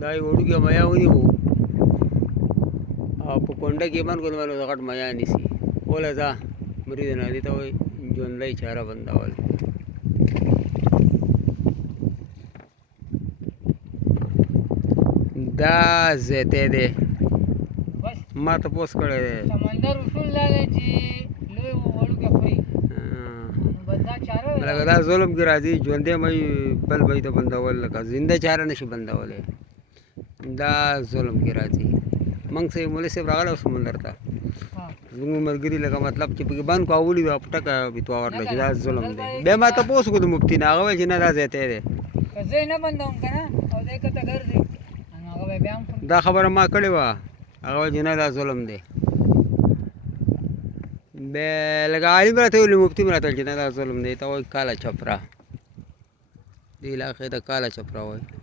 دا یې وړوکی میا ونیو او په کونډه کې بند کړو نو غټ میا نیسي وله ځه مرید نه دې ته وایي ژوندی چاره بندول دا زیتی دی ما تپوس کړی دی سمندر اصول دا دی چې لوی وړوکی خوري لکه دا ظلم کې راځي ژوندی مې بل به ته بندول لکه زنده چاره نشي بندولی دا ظلم کې راځي موږ سه مولوي صاحب راغلی سمندر ته زموږ ملګري لکه مطلب چې پکې بند کو اولي په ټکه بتوا ورله چې دا ظلم دی بیا ما تپوس کړو د مفتي نه هغه ویل چې نه دا زیتی دی که زه یې نه بندوم که نه او دی که ته ګرځې نو هغه به بیا هم دا خبره ما کړې وه هغه ویل چې نه دا ظلم دی بیا لکه عالم راته ویلي مفتي مې راته ویل چې نه دا ظلم دی ته وایي کاله چپره دې علاقې ته کاله چپره وایي